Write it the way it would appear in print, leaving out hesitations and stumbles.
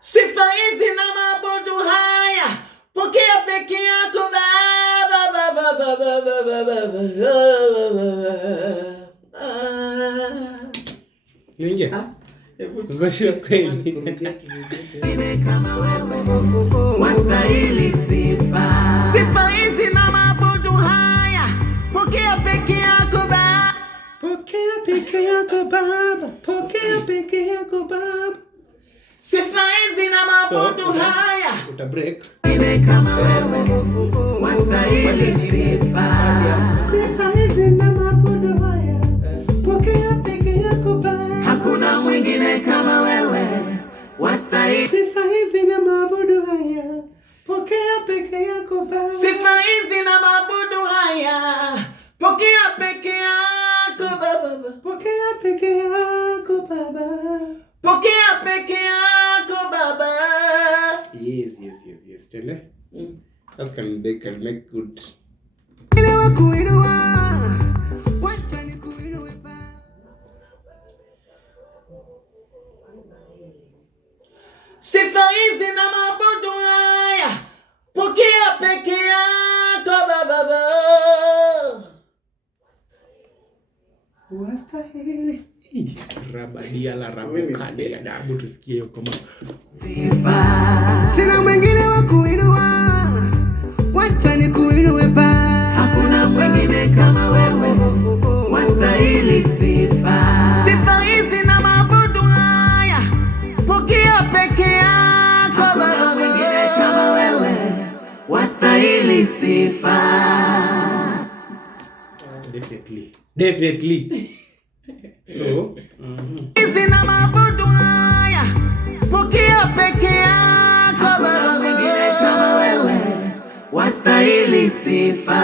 Sifa hizi na mabudu haya pokea peke yako Baba, Baba, Baba, Baba, Baba. Ningia. Ngosho kweli. Kama wewe wastahili sifa. Sifa hizi na mabudu haya pokea peke yako Baba. Pokea peke yako Baba. Pokea peke yako Baba. Sifa hizi na mabudu haya uta break. Kama wewe wastahili sifa. Sifa hizi na mabudu haya pokea peke yako Baba. Hakuna mwingine kama wewe wastahili. Sifa hizi na mabudu haya pokea peke yako Baba. Sifa hizi na mabudu haya pokea peke yako Baba. Pokea peke yako Baba. Pokea peke yako Baba. Yes. Tende. That's can make good. Sifa hizi na mabudu haya pokea peke yako Baba. Wastahili. Rabadia la rabukade ya dabu tusikie hiyo kama sifa. Sina mwingine wa kuinua, wacha nikuinue Baba. Hakuna mwingine kama wewe, wastahili sifa. Sifa hizi na mabudu haya pokea peke yako Baba. Hakuna mwingine kama wewe, wastahili sifa. Definitely. So, hizi na mabudu haya pokea peke yako Baba. Hakuna mwingine kama wewe, wastahili sifa.